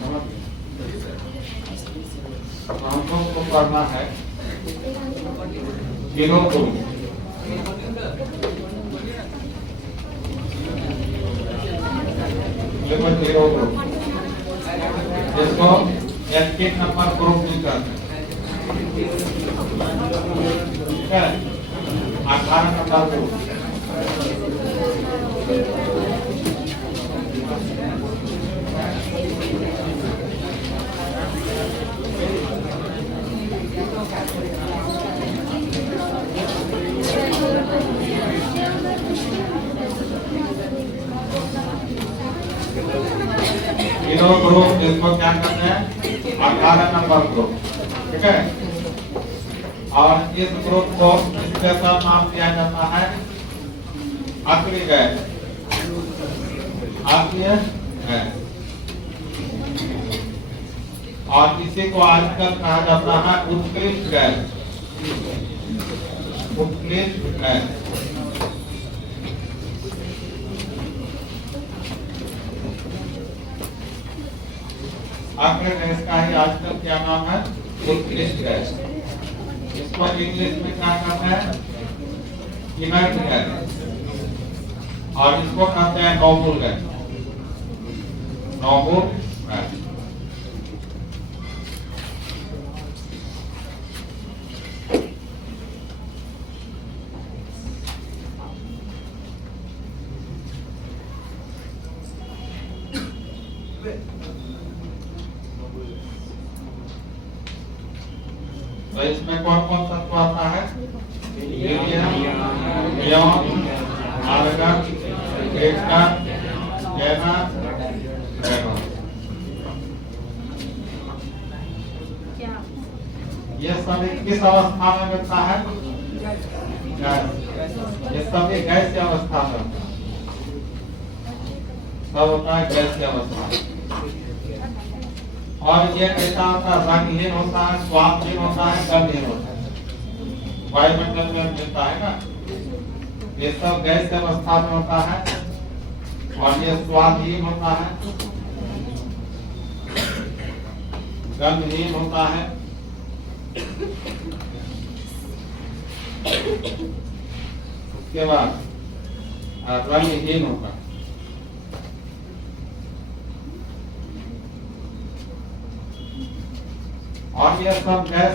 समझ गए? हम लोग को पढ़ना है किलो ग्रुप। किलो ग्रुप जिसको एक्टिव नंबर ग्रुप भी कहते हैं, ठीक है? 18 नंबर ग्रुप। किलो ग्रुप जिसको क्या कहते हैं? 18 नंबर ग्रुप, ठीक है? और इस ग्रुप को स्पेशल नाम दिया जाता है अक्रिय गैस। अक्रिय गैस, और इसी को आजकल कहा जाता है उत्कृष्ट गैस। उत्कृष्ट गैस। अक्रिय गैस का ही आजकल क्या नाम है? उत्कृष्ट गैस। इसको इंग्लिश में क्या कहते हैं? Inert gas. और इसको कहते हैं नोबल गैस। Noble gas. तो इसमें कौन कौन तत्व आता है? Helium, neon, argon, krypton, xenon, radon. ये सभी किस अवस्था में मिलता है? गैस। ये सभी गैस की अवस्था में सब होता है, गैस की अवस्था। और ये कैसा होता है? रंगहीन होता है, स्वादहीन होता है, गंधहीन होता है। वायुमंडल में मिलता है ना, ये सब गैस की अवस्था में होता है। और ये स्वादहीन होता है, गंधहीन होता है, उसके बाद रंगहीन होता है। और यह सब गैस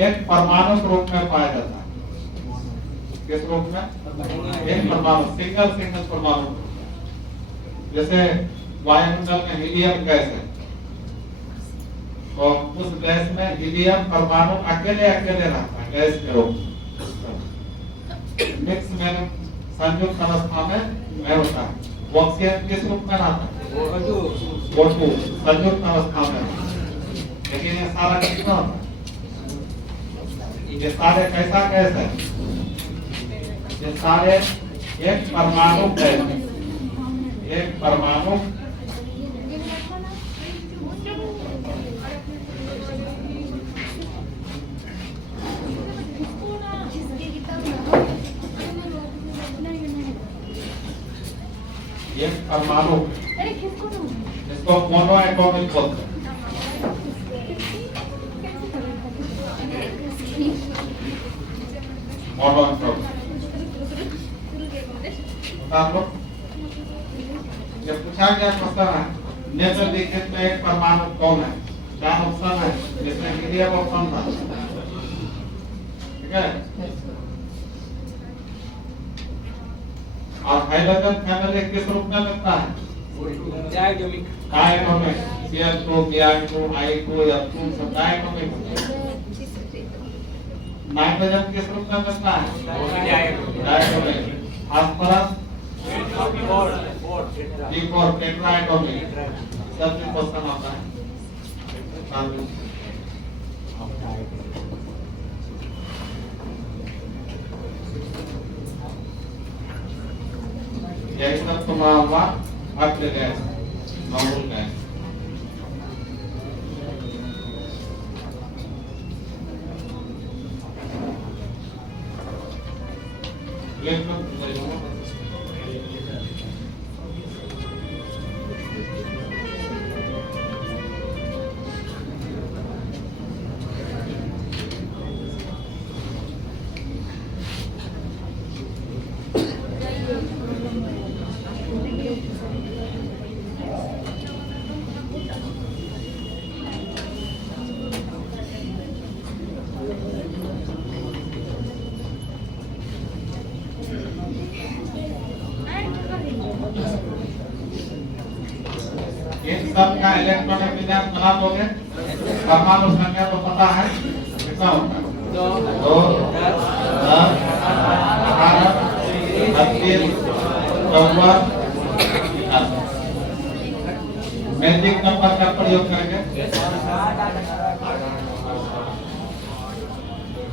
एक परमाणु रूप में पाया जाता है। किस रूप में? एक परमाणु, सिंगल परमाणु। जैसे वायुमंडल में हीलियम गैस है, तो उस गैस में हीलियम परमाणु अकेले अकेले रहता है गैस के रूप में। मिक्स में संयुक्त अवस्था में नहीं होता है। ऑक्सीजन किस रूप में रहता है? O2 संयुक्त अवस्था में। लेकिन ये सारा कितना होता है? ये सारे कैसा गैस है? ये सारे एक परमाणु गैस है। एक परमाणु एक परमाणु इसको मोनो एटॉमिक बोलते हैं। मोनो एटॉमिक आप लोग ये पूछा गया क्वेश्चन है, निम्नलिखित में एक परमाणु कौन है? 4 ऑप्शन है, जिसमें हीलियम ऑप्शन था, ठीक है? और हाइड्रोजन फैमिली किस रूप में मिलता है? Diatomic. Cl2, Br2, I2, F2 सब डायटोमिक होते हैं। नाइट्रोजन किस रूप में मिलता है? डायटोमिक। Phosphorus D4 टेट्राएटोमिक। सब में क्वेश्चन आता है। यही सब तुम्हारा हुआ अक्रिय गैस, नॉर्मल गैस। सब का इलेक्ट्रॉनिक विन्यास बना दोगे। परमाणु संख्या तो पता है कितना होता है, 2 10 18 32 54 मैजिक नंबर का प्रयोग करेंगे,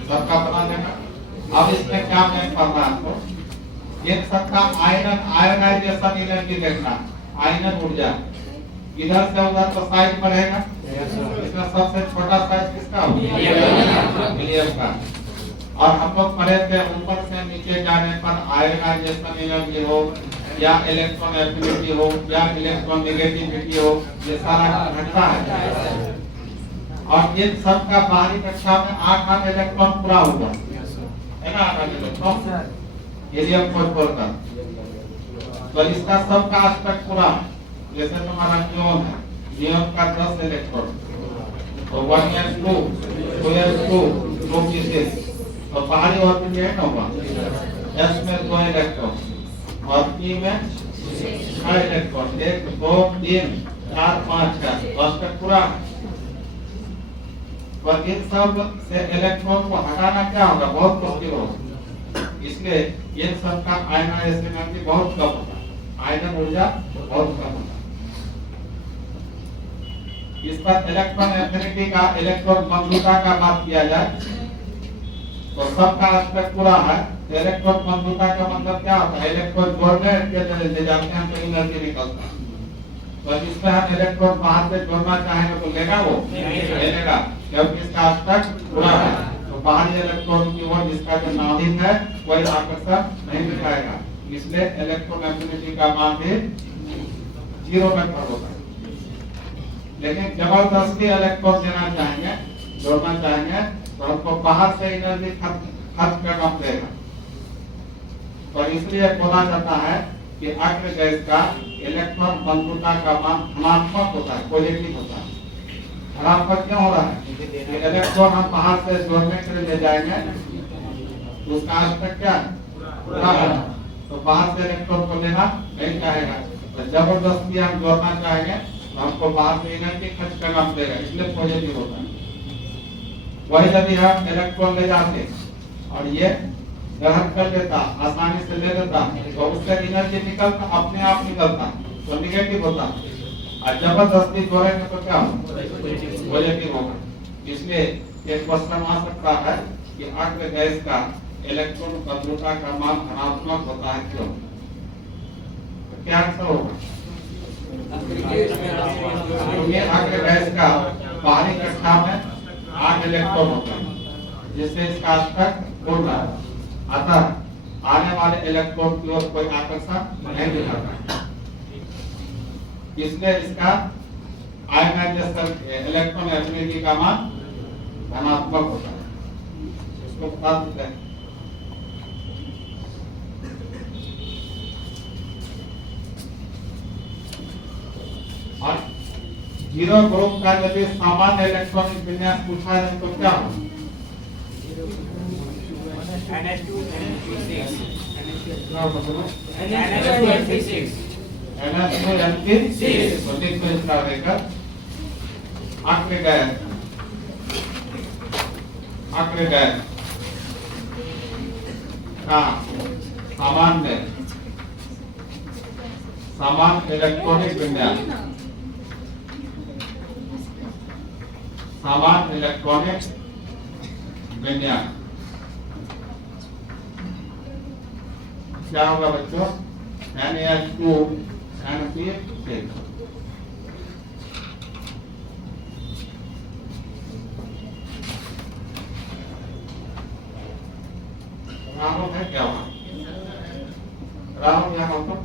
सबका बना देना। अब इसमें क्या मैं पढ़ना आपको, एक सबका आयनाइजेशन एनर्जी देखना, आयनन ऊर्जा इधर से उधर तो साइज बढ़ेगा, इसमें सबसे छोटा साइज किसका होगा, हीलियम का। और हम लोग पढ़े थे ऊपर से नीचे जाने पर आयनाइजेशन एनर्जी हो या इलेक्ट्रॉन एफिनिटी हो या इलेक्ट्रॉन नेगेटिविटी हो, ये सारा घटता है। और इन सब का बाहरी कक्षा में 8 इलेक्ट्रॉन पूरा होगा, है ना, 8 इलेक्ट्रॉन हीलियम को छोड़कर। तो इसका सबका एस्पेक्ट पूरा, जैसे तुम्हारा नियोन है, नियोन का 10 इलेक्ट्रॉन, तो 1s2 2s2 2 पीसेस, तो बाहरी ऑर्बिट में ना होगा, s में 2 इलेक्ट्रॉन और p में 6 इलेक्ट्रॉन, 1 2 3 4 5 6, एस्पेक्ट पूरा है। पर इन सब से इलेक्ट्रॉन को हटाना क्या होगा, बहुत मुश्किल होगा, इसलिए इन सब का आयनाइजेशन एनर्जी बहुत कम होता है, आयनन ऊर्जा बहुत कम होता है। इस पर इलेक्ट्रॉन एफिनिटी का, इलेक्ट्रॉन बंधुता का बात किया जाए तो सबका एस्पेक्ट पूरा है। इलेक्ट्रॉन बंधुता का मतलब क्या होता है, इलेक्ट्रॉन जोड़ने के ले जाते हैं तो एनर्जी निकलता है। तो इसमें हम इलेक्ट्रॉन बाहर से जोड़ना चाहेंगे तो लेगा, वो लेगा, क्योंकि इसका एस्पेक्ट पूरा है। तो बाहरी इलेक्ट्रॉन की ओर जिसका जो नाभिक है कोई आकर्षण नहीं दिखाएगा, इसलिए इलेक्ट्रॉन एफिनिटी का मान भी 0 पर होता है। लेकिन जबरदस्ती इलेक्ट्रॉन देना चाहेंगे, जोड़ना चाहेंगे तो हमको बाहर से एनर्जी खर्च करना पड़ेगा। तो इसलिए बोला जाता है कि अग्र गैस का इलेक्ट्रॉन बंधुता का मान धनात्मक होता है, पॉजिटिव होता है। धनात्मक क्यों हो रहा है, इलेक्ट्रॉन हम बाहर से जोड़ने के लिए ले जाएंगे तो उसका एस्पेक्ट क्या है, पूरा है, तो बाहर से इलेक्ट्रॉन को लेना नहीं चाहेगा। तो जबरदस्ती हम जोड़ना चाहेंगे तो हमको बाहर से एनर्जी खर्च करना पड़ेगा, इसलिए पॉजिटिव होता है। वही यदि हम इलेक्ट्रॉन ले जाते और ये ग्रहण कर लेता, आसानी से ले लेता, तो उससे एनर्जी निकलता, अपने आप निकलता, तो निगेटिव होता। और जबरदस्ती जोड़ेंगे तो क्या होगा, पॉजिटिव होगा। इसलिए एक क्वेश्चन आ सकता है कि अग्र गैस का इलेक्ट्रॉन बंधुता का मान धनात्मक होता है, क्यों? तो क्या आंसर होगा, क्योंकि अग्र गैस का बाहरी कक्षा में 8 इलेक्ट्रॉन होता है, जिससे इसका एस्पेक्ट पूर्ण है। अतः आने वाले इलेक्ट्रॉन की ओर कोई आकर्षण नहीं दिखाता, इसलिए इसका आयनाइजेशन इलेक्ट्रॉन एफिनिटी का मान धनात्मक होता है। इसको बता देते हैं। और 0 ग्रुप का यदि सामान्य इलेक्ट्रॉनिक विन्यास पूछा जाए तो क्या होगा, अग्र गैस का सामान्य इलेक्ट्रॉनिक विन्यास, सामान्य इलेक्ट्रॉनिक विन्यास क्या होगा बच्चों, NaH2 NP6। राहुल है क्या वहाँ, राहुल यहाँ हो तो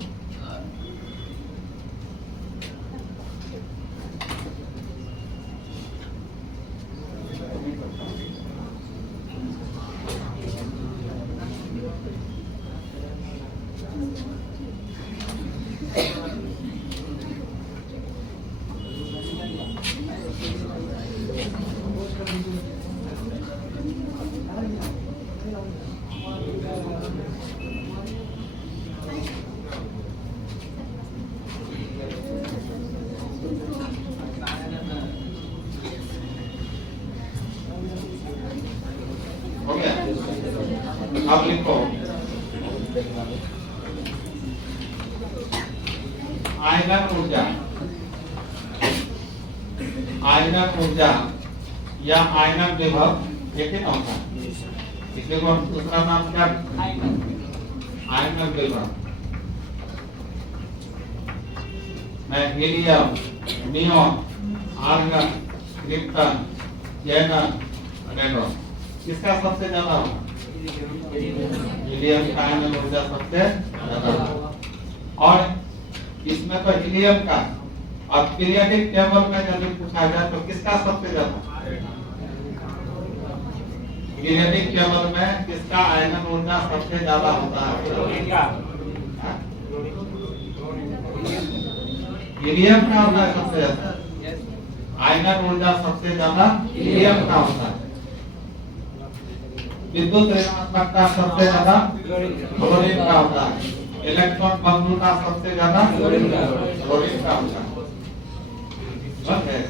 अब लिखो आयनन ऊर्जा, आयनन ऊर्जा या आयनन विभव एक ही नाम था, इसलिए वो दूसरा नाम क्या? आयनन विभव में helium, neon, argon, krypton, xenon, radon, किसका सबसे ज्यादा होगा? हीलियम का आयनन ऊर्जा सबसे ज्यादा होगा। और इसमें तो हीलियम का, और पीरियोडिक टेबल में यदि पूछा जाए तो किसका सबसे ज्यादा? पीरियोडिक टेबल में किसका आयनन ऊर्जा सबसे ज्यादा होता है? हीलियम का होता है सबसे ज्यादा। आयनन ऊर्जा सबसे ज्यादा हीलियम का होता है। विद्युत ऋणात्मकता सबसे ज्यादा क्लोरीन का होता है। इलेक्ट्रॉन बंधुता सबसे ज्यादा क्लोरीन का होता है।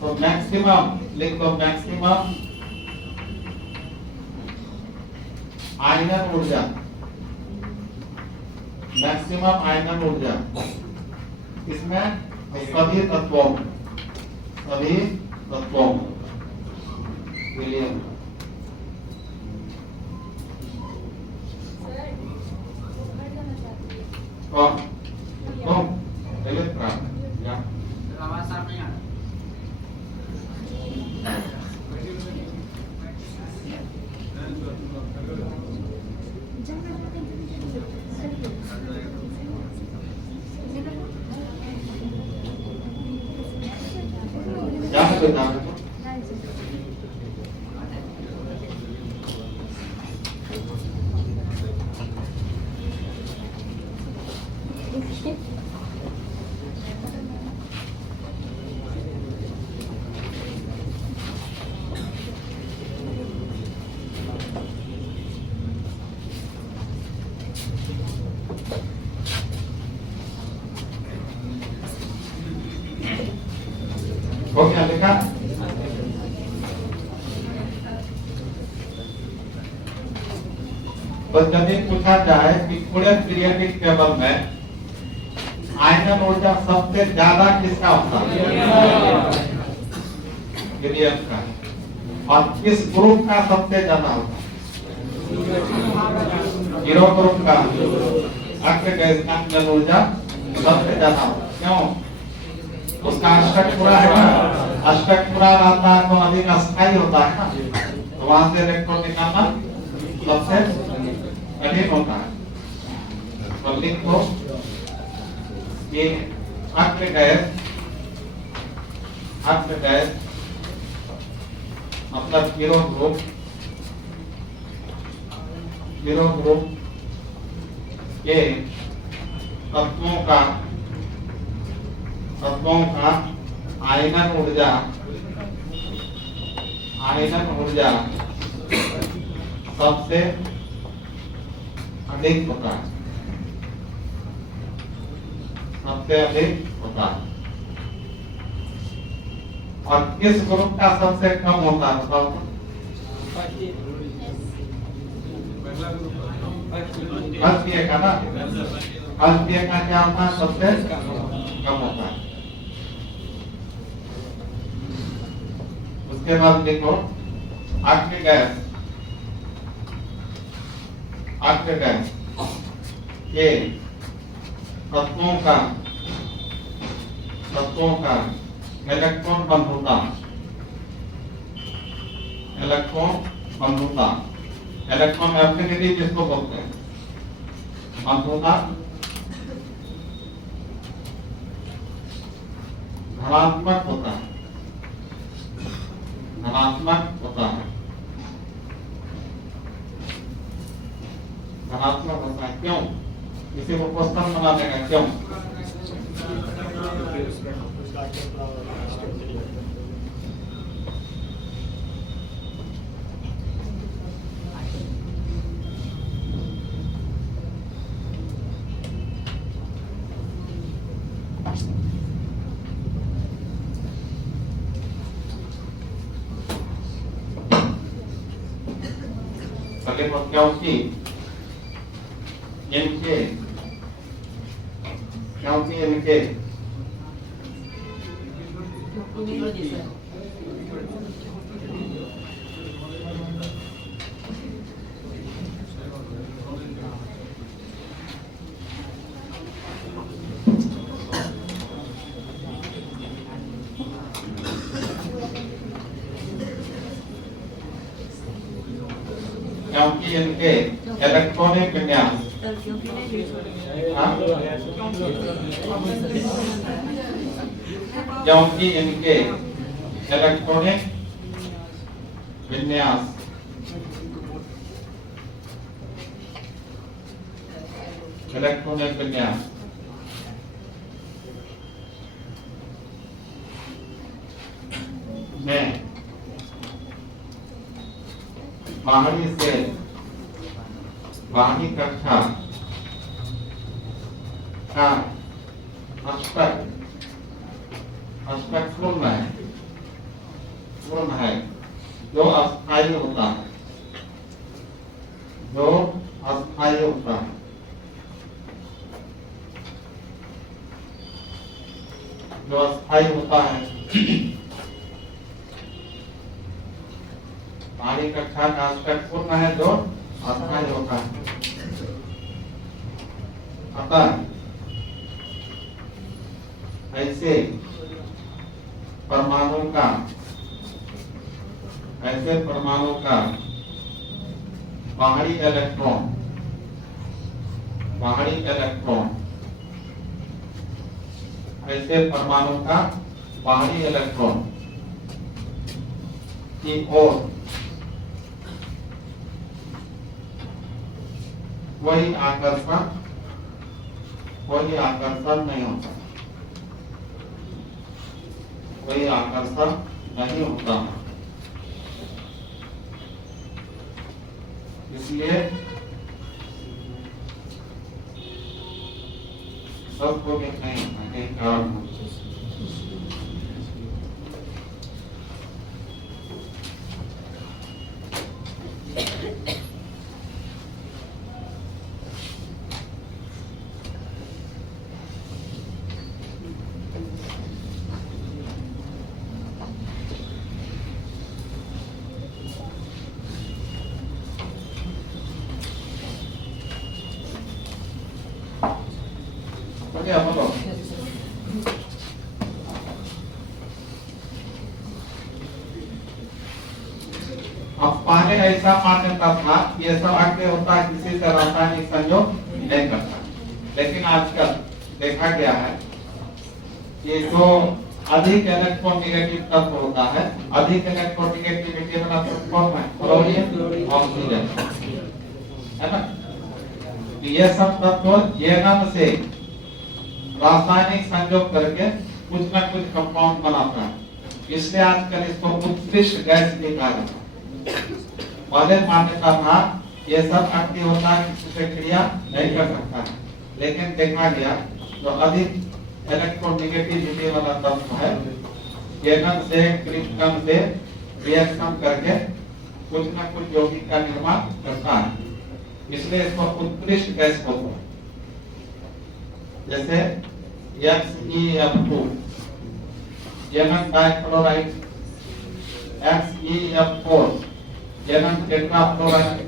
तो मैक्सिमम लिख दो, मैक्सिमम आयनन ऊर्जा, मैक्सिमम आयनन ऊर्जा इसमें सभी तत्वों, सभी तत्वों विलियम और इलेक्ट्रॉन या आवाज साफ नहीं आ रहा। क्या करना है? हो गया लिखा? तो यदि पूछा जाए कि पूरे पीरियोडिक टेबल में आयनन ऊर्जा सबसे ज्यादा किसका होता है? हीलियम का। और किस ग्रुप का सबसे ज्यादा होता है? हीरो ग्रुप का। अक्ष गैस का आयनन ऊर्जा सबसे ज्यादा होता है। क्यों? उसका अष्टक पूरा है ना, अष्टक पूरा रहता है तो अधिक अस्थायी होता है ना, तो वहां से इलेक्ट्रॉन निकालना सबसे कठिन होता है। तो लिखो ये अक्ष गैस मतलब हीरो ग्रुप के तत्वों का आयनन ऊर्जा सबसे अधिक होता है, सबसे अधिक होता है। और किस ग्रुप का सबसे कम होता है? बताओ। अल्फीय का ना, अल्फीय का क्या होता है? सबसे कम होता है। उसके बाद देखो अक्ष गैस के तत्वों का इलेक्ट्रॉन बंधुता, इलेक्ट्रॉन एफिनिटी जिसको बोलते हैं, बंधुता धनात्मक होता है, धनात्मक होता है। क्यों? किसी को क्वेश्चन बना देगा क्यों? क्योंकि इनके क्योंकि इनके इलेक्ट्रॉनिक विन्यास क्योंकि इनके इलेक्ट्रॉनिक विन्यास में बाहरी कक्षा का एस्पेक्ट पूर्ण है जो अस्थायी होता है, जो अस्थायी होता है बाहरी कक्षा का एस्पेक्ट पूर्ण है जो अस्थायी होता है। अतः ऐसे परमाणु का बाहरी इलेक्ट्रॉन ऐसे परमाणु का बाहरी इलेक्ट्रॉन की ओर कोई आकर्षण नहीं होता, कोई आकर्षण नहीं होता। इसलिए सबको भी नहीं होता, कई कारण होते। बोलो अब पहले ऐसा मान्यता था कि ये सब अग्नि होता है, किसी से रासायनिक संयोग नहीं करता, लेकिन आजकल देखा गया है कि जो अधिक इलेक्ट्रोनेगेटिव तत्व होता है, अधिक इलेक्ट्रोनेगेटिविटी वाला तत्व कौन है? क्लोरीन, ऑक्सीजन, है ना। ये सब तत्व जेनम से रासायनिक संयोग करके कुछ न कुछ कंपाउंड बनाता है, इसलिए आजकल इसको उत्कृष्ट गैस भी कहा जाता है। पहले मान्यता था ये सब अग्नि होता है, किसी से क्रिया नहीं कर सकता है, लेकिन देखा गया जो अधिक इलेक्ट्रोनेगेटिविटी वाला तत्व है जेनम से क्रिप्टन से रिएक्शन करके कुछ न कुछ यौगिक का निर्माण करता है, इसलिए इसको उत्कृष्ट गैस बोलते हैं। जैसे XeF2 xenon dichloride, XeF4 xenon tetrafluoride,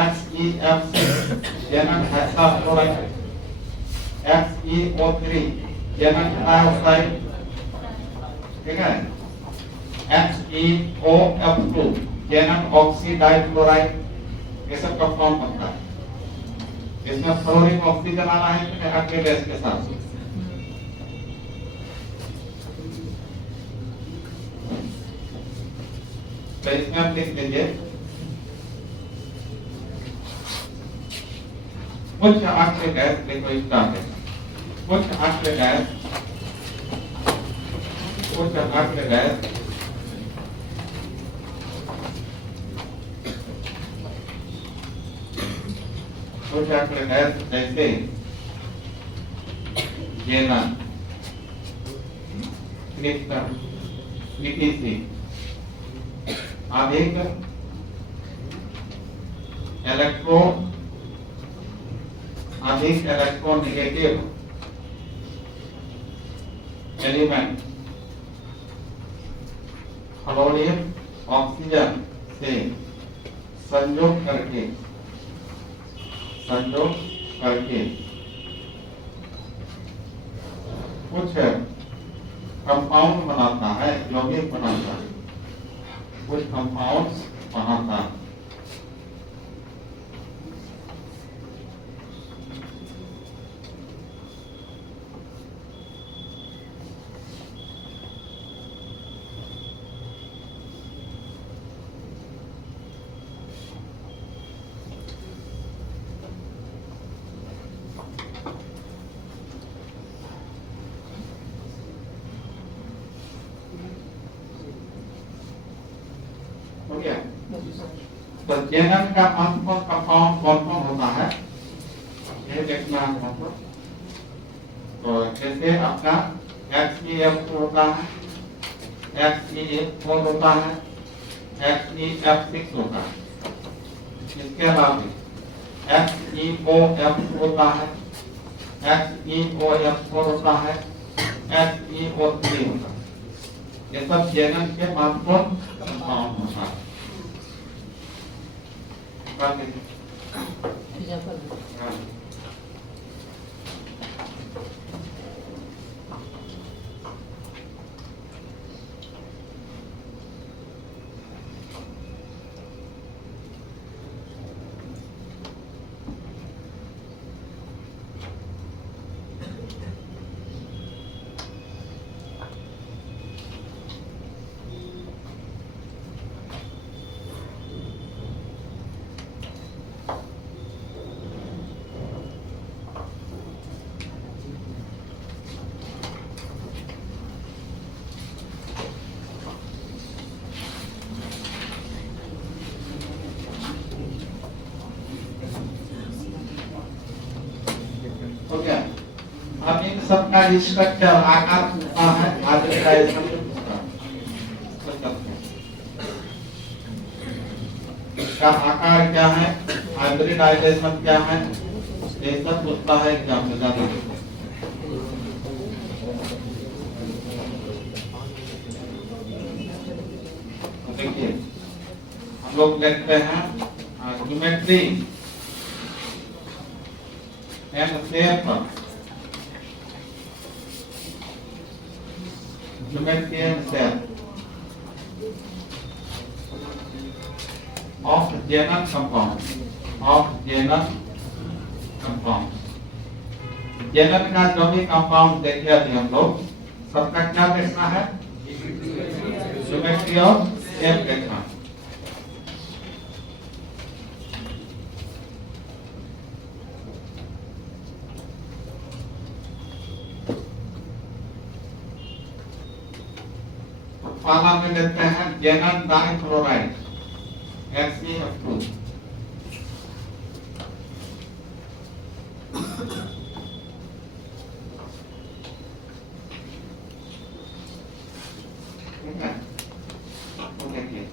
XeF6 xenon hexafluoride, XeO3 xenon dioxide, ठीक है, XeOF2 जेनम ऑक्सीडाइफ्लोराइड, ये सब कंपाउंड बनता है। इसमें फ्लोरीन ऑक्सीजन आना है कि अकेले गैस के साथ, तो इसमें आप लिख लीजिए उच्च अक्रिय गैस, देखो इसका उच्च अक्रिय गैस, उच्च अक्रिय गैस उच्च अक्रिय गैस जैसे जेनम, क्रिप्टन, ETC अधिक इलेक्ट्रॉन अधिक इलेक्ट्रोनेगेटिव एलिमेंट फ्लोरीन ऑक्सीजन से संयोग करके कुछ कंपाउंड बनाता है, यौगिक बनाता है, कुछ कंपाउंड्स बनाता है। हो गया? तो जेनन का महत्वपूर्ण कंपाउंड कौन कौन होता है ये देखना है हमको। तो जैसे आपका XeF होता है, XeF4 होता है, XeF6 होता है। इसके अलावा XeOF होता है, XeOF4 होता है, XeO3 होता है। ये सब जेनन के महत्वपूर्ण कंपाउंड होता है। हो गया? अब इन सब का स्ट्रक्चर आकार होता है हाइब्रिडाइजेशन इसका आकार क्या है, हाइब्रिडाइजेशन क्या है, ये सब पूछता है एग्जाम में जाने के। देखिए हम लोग देखते हैं geometry and shape geometry and shape of Zenon compound Zenon का जो भी कंपाउंड देखे अभी हम लोग सबका क्या देखना है, ज्योमेट्री और शेप देखना है। पहला में लेते हैं जेनन डाइफ्लोराइड XeF2। ठीक है, तो देखिए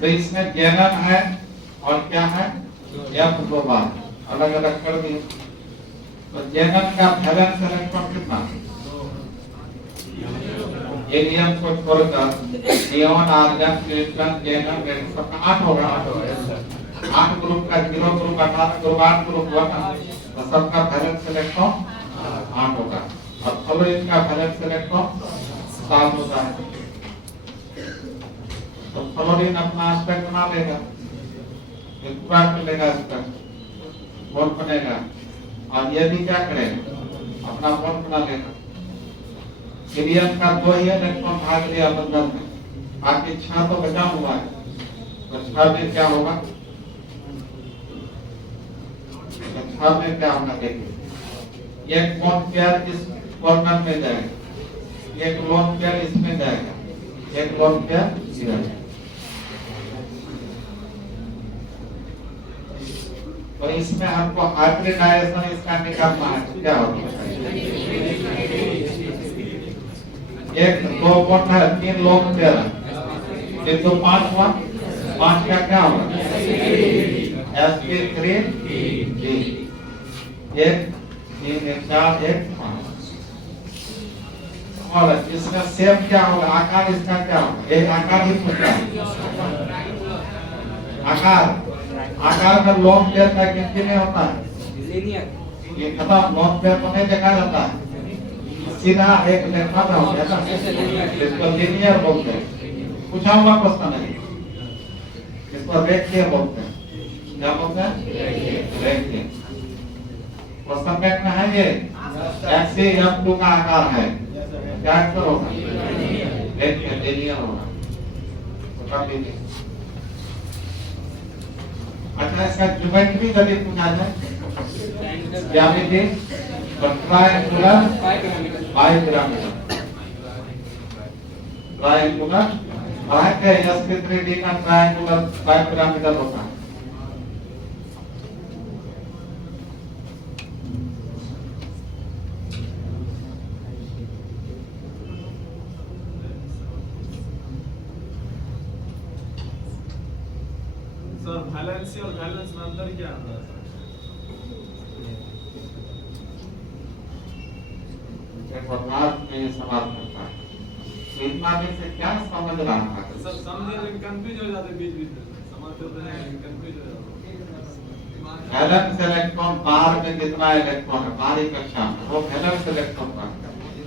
तो इसमें जेनन है और क्या है F2 बार अलग अलग कर दिए। तो जेनन का वैलेंस इलेक्ट्रॉन कितना, हीलियम को छोड़कर नियोन, आर्गन, क्रिप्टन, जेनन, रेडियम सबका 8 होगा। 8 ग्रुप का 0 ग्रुप 18 ग्रुप 8 ग्रुप हुआ ना, तो सबका वैलेंस इलेक्ट्रॉन 8 होगा। और फ्लोरीन का वैलेंस इलेक्ट्रॉन 7 होता है। तो फ्लोरीन अपना एस्पेक्ट बना लेगा, पूरा कर लेगा, इसका बॉन्ड बनेगा। और ये भी क्या करेगा, अपना बॉन्ड बना लेगा। हीलियम का 2 ही इलेक्ट्रॉन भाग लिया बंधन में, बाकी 6 तो बचा हुआ है। तो 6 में क्या होगा, तो 6 में क्या होगा देखिए, एक बॉन्ड पेयर इस कॉर्नर में जाएगा, एक लोन पेयर इसमें जाएगा, एक लोन पेयर इधर। तो इसमें हमको हाइब्रिडाइजेशन इसका निकालना है, क्या होगा एक दो कोण है, तीन लोग 13, तीन दो 5 हुआ, 5 का क्या होगा? sp3 d, एक 3 1 4 1 5। और इसका शेप क्या होगा? आकार इसका क्या होगा? एक आकार ही पूछा आकार में लॉन्ग पेयर का गिनती में होता है, ये खत्म। लॉन्ग पेयर को नहीं देखा जाता है, सीधा एक लेखा में हो गया ना, इसको लीनियर बोलते हैं। पूछा हुआ क्वेश्चन है, इसको रेखीय बोलते हैं। क्या बोलते हैं? रेखीय। क्वेश्चन बैंक में है ये XCF2 का आकार है, क्या आंसर होगा? रेखीय, लीनियर होगा। तो कर लीजिए। अच्छा, इसका ज्योमेट्री यदि पूछा जाए, ज्यामिति, तो ट्रायंगुलर बाइपिरामिडल, ट्रायंगुलर sp3d का ट्रायंगुलर बाइपिरामिडल होता है। सर बैलेंस और बैलेंस में अंतर क्या है? में सवाल करता है, इतना में से क्या समझ रहा था? सब समझे लेकिन कंफ्यूज हो जाते बीच बीच में, समझते तो नहीं लेकिन कंफ्यूज हो जाते। वैलेंस इलेक्ट्रॉन बाहर में जितना इलेक्ट्रॉन है बाहरी कक्षा में, वो वैलेंस इलेक्ट्रॉन का,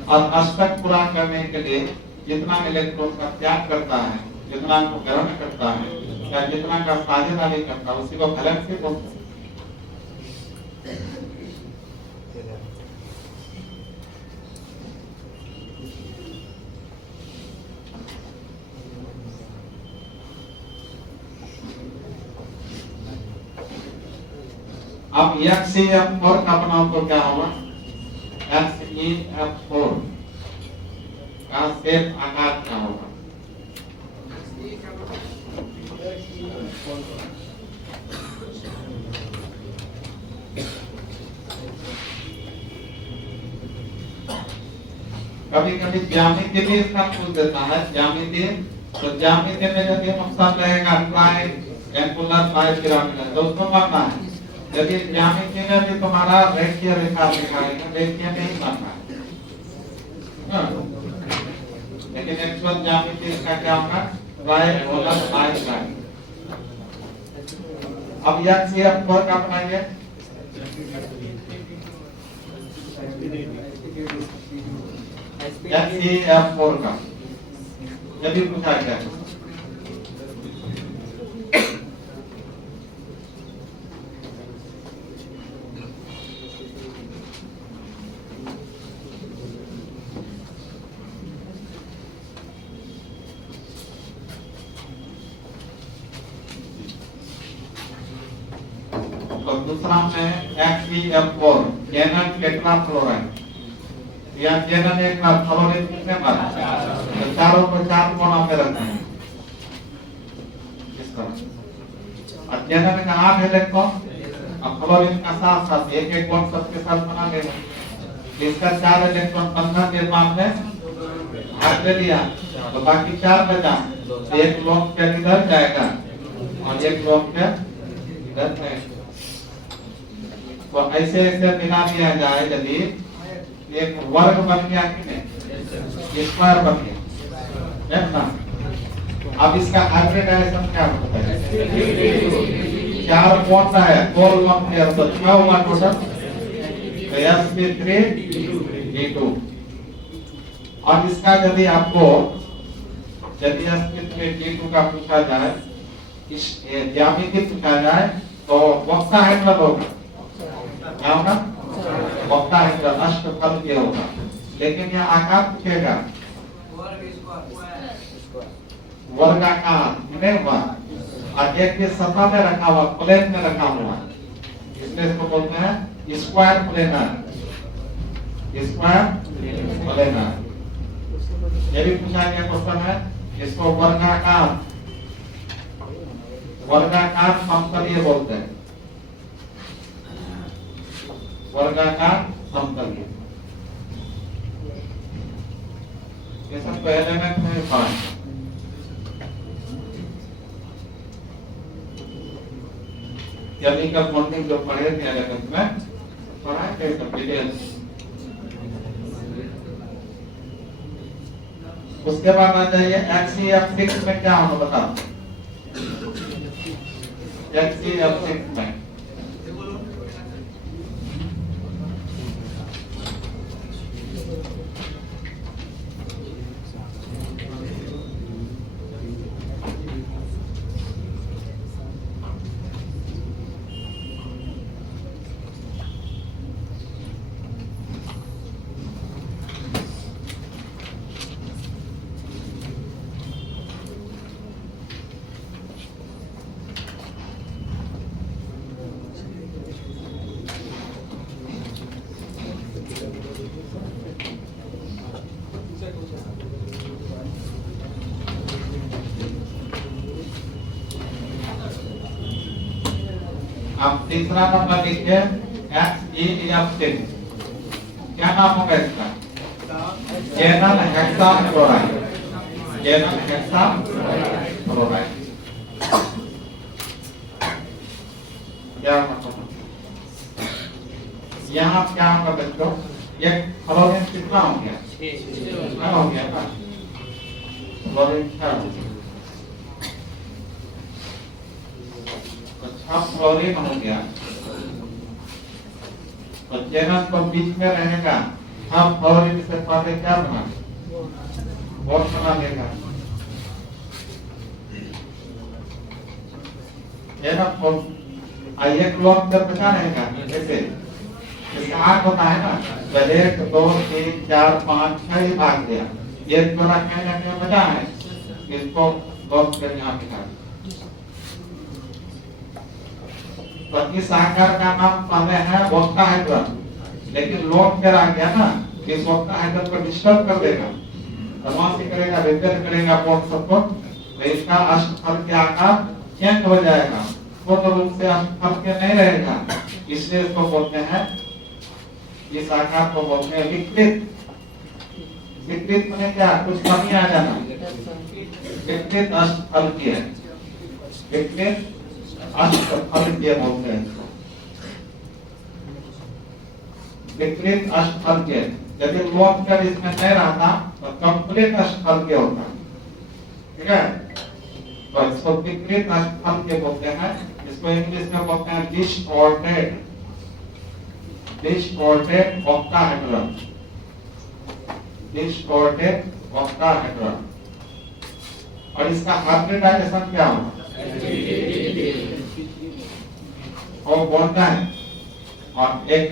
और अष्टक पूरा करने के लिए जितना इलेक्ट्रॉन का त्याग करता है, जितना को ग्रहण करता है या जितना का साझेदारी करता है, उसी को वैलेंस ही बोलते हैं। अब XCF4 का बनाओ तो क्या होगा? XCF4 का शेप आकार क्या होगा? कभी कभी ज्यामिति भी इसका पूछ देता है, ज्यामिति। तो ज्यामिति में यदि ऑप्शन रहेगा ट्रायंगुलर बाइपिरामिडल, तो उसको मानना है। यदि ज्यामिति में भी तुम्हारा रेखीय रेखा दिखाएगा, रेखीय नहीं मानना है। लेकिन एक्चुअल ज्यामिति इसका क्या होगा? Triangular bipyramidal. अब XCF4 का बनाइए। XCF4 का यदि पूछा गया तो दूसरा में XCF4 कैनन टेट्राफ्लोराइड या कैनन एक बार फ्लोरीन कितने बार? तो चारों को 4 कोना में रखना है इस तरह। और कैनन का 8 इलेक्ट्रॉन, अब फ्लोरीन का साथ एक एक बॉन्ड सबके साथ बना लेगा, इसका 4 इलेक्ट्रॉन 15 निर्माण में भाग ले लिया, तो बाकी 4 बचा। एक लोन क्या किधर जाएगा और एक लोन क्या इधर जाएगा। तो ऐसे ऐसे मिला दिया जाए, यदि एक वर्ग बन गया कि नहीं, स्क्वायर बन गया है ना। अब इसका हाइब्रिडाइजेशन क्या होता है? 4 कौन सा है? 4 लोन पेयर, तो 6 हुआ टोटल, तो sp3d2। और इसका यदि आपको sp3d2 का पूछा जाए, इस ज्यामिति पूछा जाए, तो वक्ता हैंडल होगा, क्या होगा? वक्ता हैंडल अष्टफल के होगा। लेकिन यह आकार पूछेगा वर्गाकार, नहीं हुआ, और एक के सतह में रखा हुआ, प्लेन में रखा हुआ, इसलिए इसको बोलते हैं स्क्वायर प्लेनर, स्क्वायर प्लेनर। ये भी पूछा गया क्वेश्चन है, इसको वर्गाकार, वर्गाकार समतलीय बोलते हैं, वर्गाकार समतलीय। ये सब तो एलिमेंट में फर्क है। केमिकल बॉन्डिंग जो पढ़े थे एलिमेंट में पढ़ा थे सब डिटेल्स। उसके बाद आ जाइए HCF6 में क्या होगा बताओ। HCF6 में अब तीसरा नंबर लिखिए HEF6। क्या नाम होगा इसका? Anal hexafluoride. एनल हेक्साफ्लोराइड क्या मतलब? यहाँ क्या होगा बच्चों? ये फ्लोरीन कितना हो गया? 6 हो गया ना? फ्लोरीन 6 हो गया। अब फ्लोरीन हो गया तो चैनल तो बीच में रहेगा। हम फ्लोरीन से पहले क्या बना? बॉन्ड बना देगा। एक लोग जब बचा रहेगा जैसे जैसे 8 होता है ना, तो 1 2 3 4 5 6 भाग दिया। ये जोड़ा क्या बचा है, इसको लॉक कर यहाँ पे। तो इस आकार का नाम पहले है ऑक्टाहेड्रन, लेकिन लोग क्या आ गया ना, इस ऑक्टाहेड्रन को डिस्टर्ब कर देगा, वहां से करेगा रिपेयर करेगा बॉन्ड सबको, तो इसका अष्टफल के आकार चेंज हो जाएगा, पूर्ण रूप से अष्टफल के नहीं रहेगा। इसलिए इसको बोलते हैं, इस आकार को बोलते हैं विकृत। विकृत माने क्या? कुछ कमी आ जाना। विकृत अष्टफल की है, विकृत अष्टफल के बोलते हैं। विकृत अष्टफल के, यदि लोन कर इसमें नहीं रहता तो कंप्लीट अष्टफल के होता। ठीक है, तो इसको विकृत अष्टफल के बोलते हैं। इसको इंग्लिश में बोलते हैं disordered, disordered octahedron, disordered octahedron. और इसका हाइब्रिडाइजेशन क्या होगा? और बॉन्ड है और एक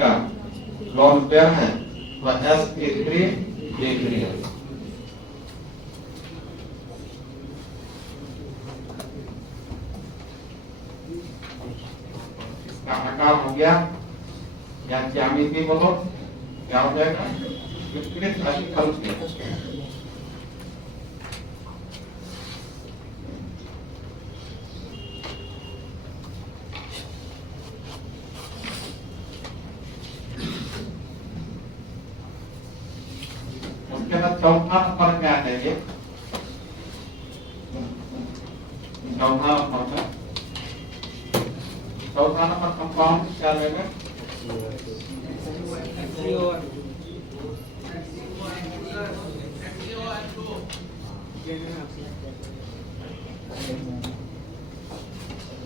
लोन पेयर है, तो sp3 है। इसका आकार हो गया या ज्यामिति बोलो, क्या हो जाएगा? विकृत अष्टफल के। चौथा नंबर में आ जाइए। चौथा नंबर कंपाउंड क्या रहेगा?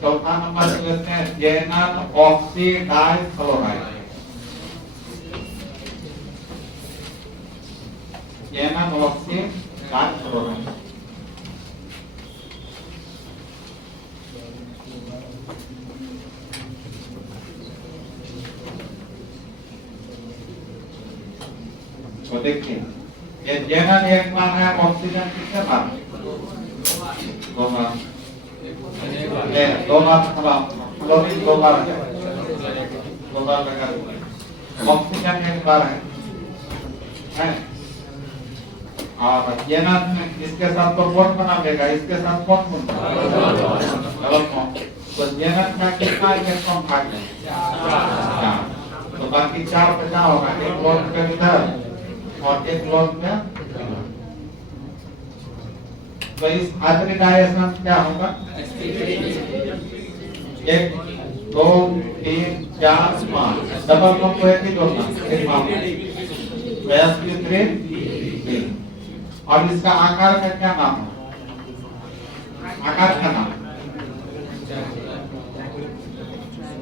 चौथा नंबर लेते हैं जेनल ऑक्सीडाइफ्लोराइड। जेनल ऑक्सीडाइफ्लोराइड तो देखिए, ये जेनल एक बार है, ऑक्सीजन कितने बार? 2 बार। 2 बार फ्लोरीन 2 बार है, 2 बार लगा। ऑक्सीजन 1 बार है। और जेनल में इसके साथ तो बॉन्ड बना देगा, इसके साथ बॉन्ड डबल बॉन्ड। तो जेनल का कितना इलेक्ट्रॉन भाग है? 4। तो बाकी 4 पे क्या होगा? एक बॉन्ड पे इधर और एक लोन पे। तो इस हाइब्रिडाइजेशन क्या होगा? 1 2 3 4 5 डबल बॉन्ड को एक ही जोड़ना एक मामला तो sp3 और इसका आकार का क्या नाम है? आकार का नाम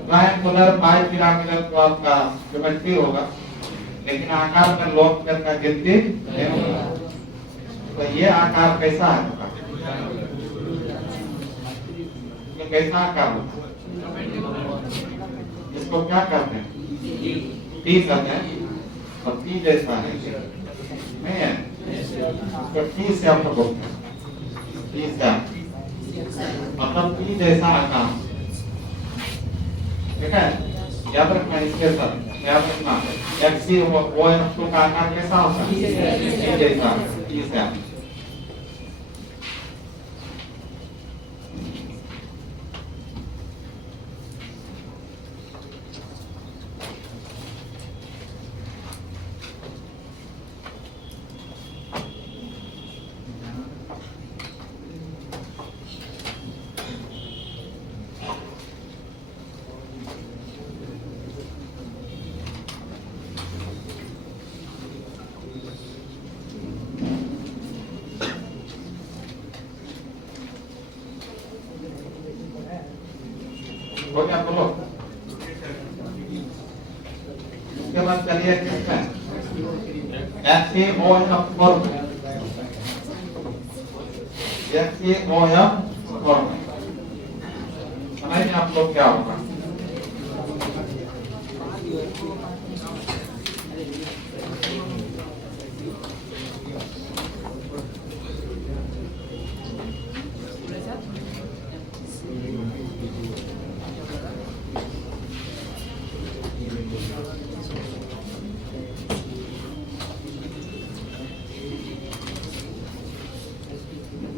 ट्रायंगुलर बाइपिरामिडल तो आपका ज्योमेट्री होगा, लेकिन आकार में लोग का गिनती नहीं होगा। तो ये आकार कैसा है? ये कैसा आकार होगा? इसको क्या कहते हैं? टी कहते हैं और टी जैसा है नहीं है, तो टी से आप बोलते हैं, टी से मतलब टी जैसा आकार, ठीक है? याद रखना इसके साथ, याद रखना एक्सी वो का आकार कैसा होता है? जैसा टी से हो गया बोलो। उसके बाद चलिए किसमें FCOM फॉर्म समझिए आप लोग क्या होगा।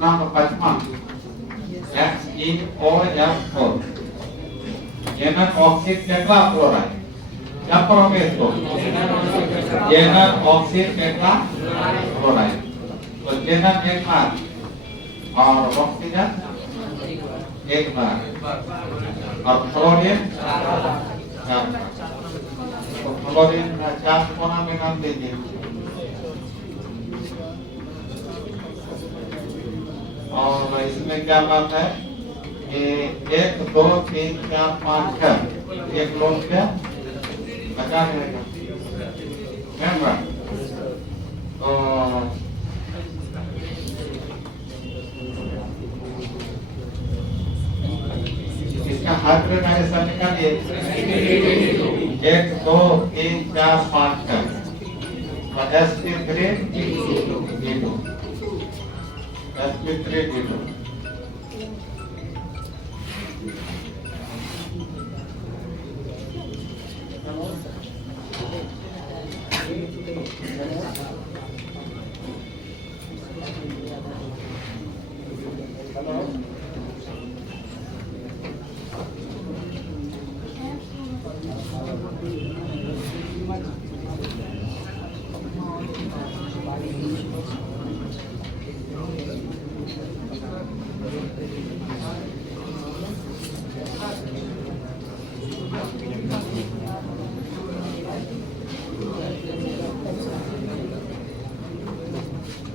Nama Padma FeOF4 Yenan oxid tetrafluoride क्या पढ़ोगे इसको? जेनन ऑक्सीड टेट्राफ्लोराइड। तो जेनन एक बार और ऑक्सीजन एक बार और फ्लोरीन 4 बार। तो फ्लोरीन 4 कोना में नाम दीजिए और इसमें क्या बात है कि 1 2 3 4 5 6 एक लोग क्या बचा रहेगा तो इसका हाइब्रिडाइजेशन निकालिए 1 2 3 4 5 6 sp3 sp3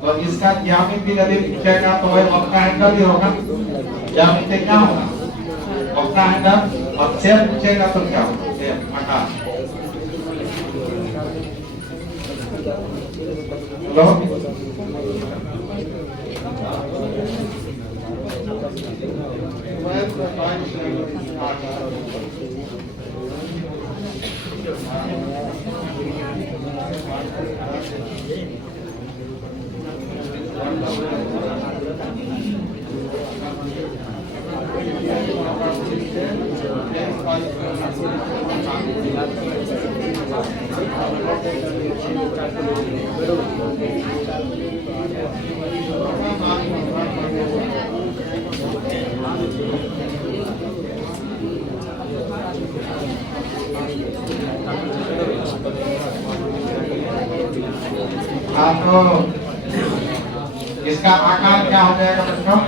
और इसका ज्यामिति यदि पूछेगा तो वह ऑक्टाहेड्रल ही होगा। ज्यामिति क्या होगा? ऑक्टाहेड्रल। और शेप पूछेगा तो क्या होगा? शेप आकार। हेलो आप इसका आकार क्या हो जाएगा बच्चों?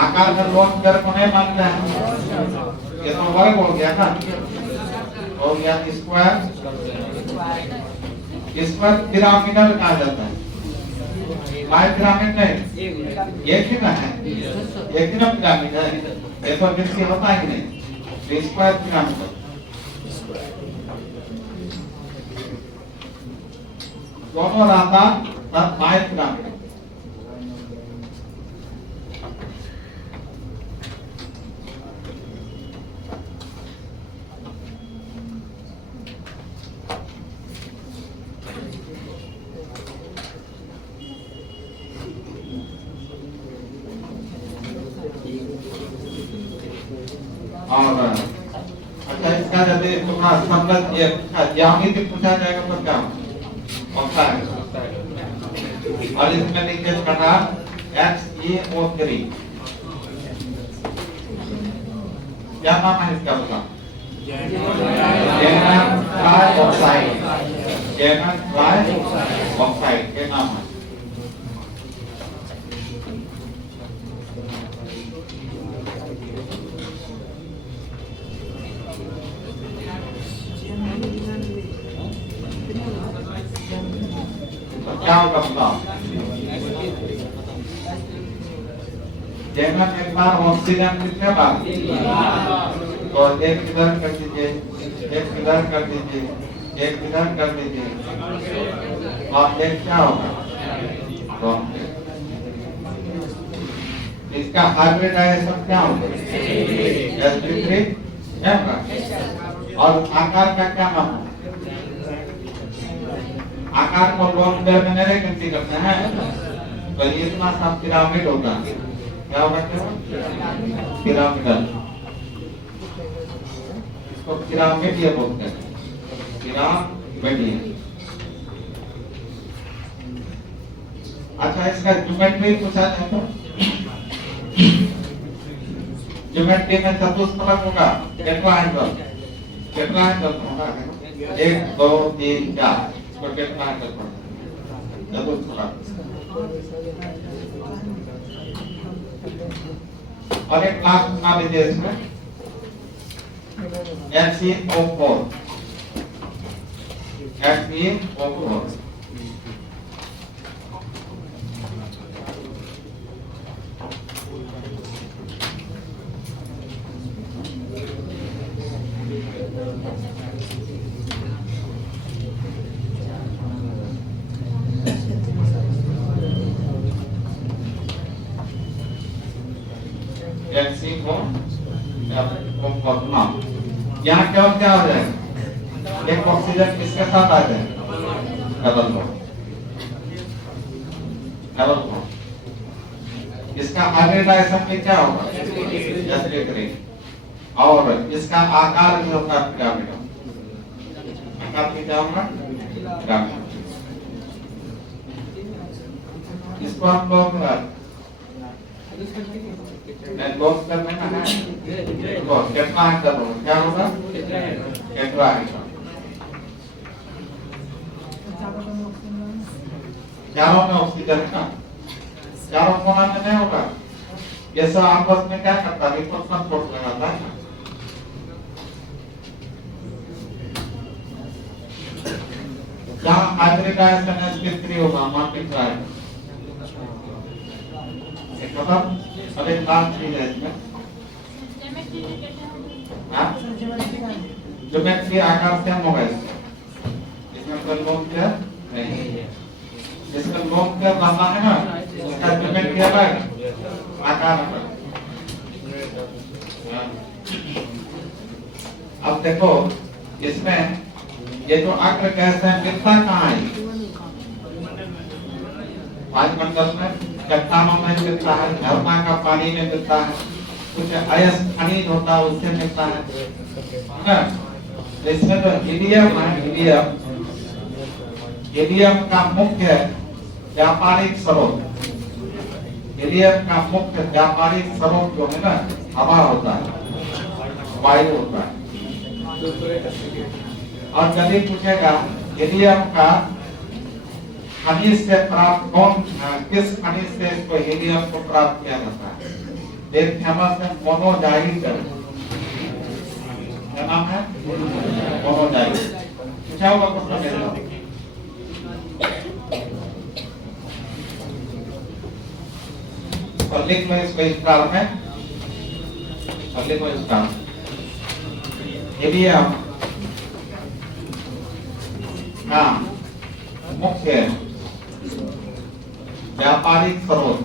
आकार का लोन कर को नहीं मानते हैं, ये तो वर्ग हो गया ना, हो गया स्क्वायर। स्क्वायर पिरामिडल कहा जाता है, बाय पिरामिड नहीं, एक ही ना है, एक ही ना पिरामिड है, ये तो जिसकी होता ही नहीं, स्क्वायर पिरामिड दोनों रहता तब बाय पिरामिड। और अच्छा, इसका यदि तुम्हारा संबंध ये ज्यामिति पूछा जाएगा तो क्या होता है? और इसमें नीचे कटा XeO3, क्या नाम है इसका? बता, गैलन ट्राइऑक्साइड, गैलन ट्राइऑक्साइड के नाम है। क्या होगा बताओ? गैलन एक बार ऑक्सीजन कितने बार? तो एक इधर कर दीजिए, एक इधर कर दीजिए, एक इधर कर दीजिए, और एक क्या होगा? तो इसका हाइब्रिडाइजेशन क्या होगा? sp3 क्या होगा? और आकार का क्या नाम है? आकार को लोन पेयर में नहीं गिनती करते हैं, तो ये इतना सा पिरामिड होता है, क्या होगा? पिरामिडल, इसको पिरामिड ये बोलते हैं, पिरामिड। अच्छा, इसका ज्योमेट्री पूछा जाए तो ज्योमेट्री में चतुष्फलक होगा, टेट्राहेड्रल, टेट्राहेड्रल होगा, 1 2 3 4 कितना है और एक लास्ट बना लीजिए इसमें XeO4, XeO4। यहाँ क्या क्या हो जाएगा? एक ऑक्सीजन किसके साथ आ जाएगा? Double bond, double bond. इसका हाइब्रिडाइजेशन में क्या होगा? sp3। और इसका आकार जो होगा पिरामिड, आकार में क्या होगा? पिरामिड। इसको हम लोग लोग करने ना है, तो कितना है कर लो, क्या होगा? टेट्राहेड्रल। चारों में ऑक्सीजन है ना, चारों कोना में नहीं होगा, ये सब आपस में क्या करता है? रिपल्सन फोर्स लगाता है। जहाँ हाइब्रिडाइजेशन sp3 होगा, मल्टीप्लाई एक मतलब अरे बात नहीं है इसमें, ज्योमेट्री आकार सेम होगा इसमें कोई लोन क्या नहीं, इसमें लोन क्या बनना है ना, इसका ज्योमेट्री अलग, आकार अलग। अब देखो इसमें ये जो अग्र गैस है मिलता कहाँ है? वायुमंडल में, चट्टानों में मिलता है, झरना का पानी में मिलता है, कुछ अयस्क खनिज होता है उससे मिलता है। इसमें तो हीलियम है, हीलियम का मुख्य व्यापारिक स्रोत, हीलियम का मुख्य व्यापारिक स्रोत जो है ना, हवा होता है, वायु होता है। और यदि पूछेगा हीलियम का खनिज से प्राप्त किस खनिज से इसको हीलियम को प्राप्त किया जाता है? एक फेमस है मोनोजाइट, क्या नाम है? मोनोजाइट। क्या होगा कुछ समझ और लिख लो इसको इस काल में, और लिखो इस काल हीलियम का मुख्य व्यापारिक स्रोत,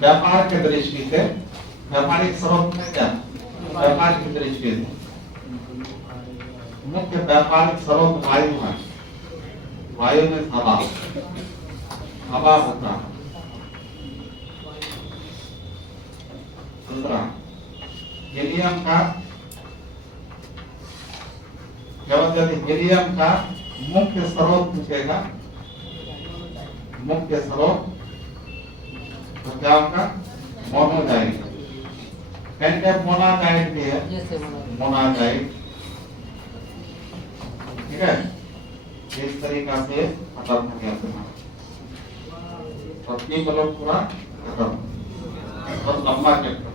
व्यापार के दृष्टि से, व्यापारिक स्रोत में क्या, व्यापार की दृष्टि से मुख्य व्यापारिक स्रोत वायु है। वायु में हवा, हवा होता है। दूसरा हीलियम का, केवल यदि हीलियम का मुख्य स्रोत पूछेगा, मुख्य स्रोत तो क्या होगा? मोनोजाइट। मोनाजाइट भी है, मोनाजाइट, ठीक है। इस तरीका से खत्म हो गया और की ब्लॉक पूरा खत्म और लंबा चैप्टर।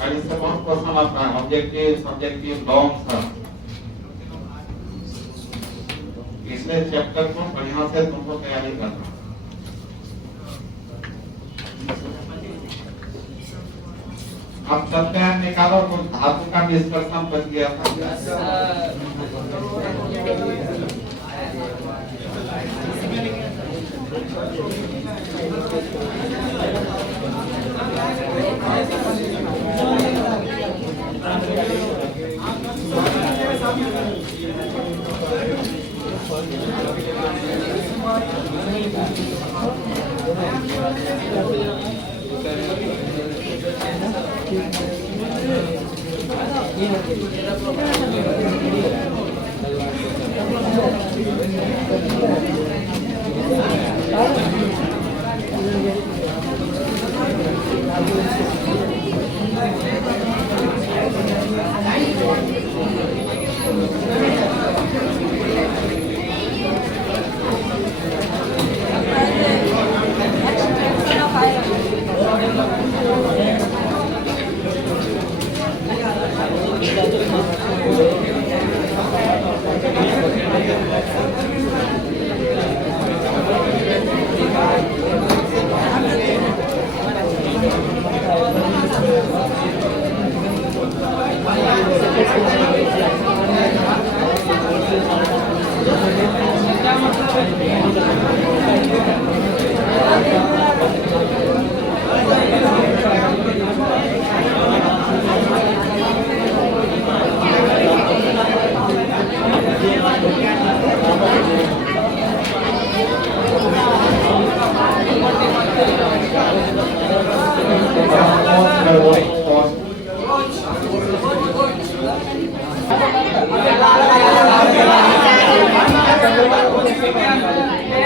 और इससे बहुत क्वेश्चन आता है, ऑब्जेक्टिव, सब्जेक्टिव, लॉन्ग था। इसलिए चैप्टर को बढ़िया से तुमको तैयारी करना। अब चलते हैं, निकालो कुछ धातु का डिस्कशन बच गया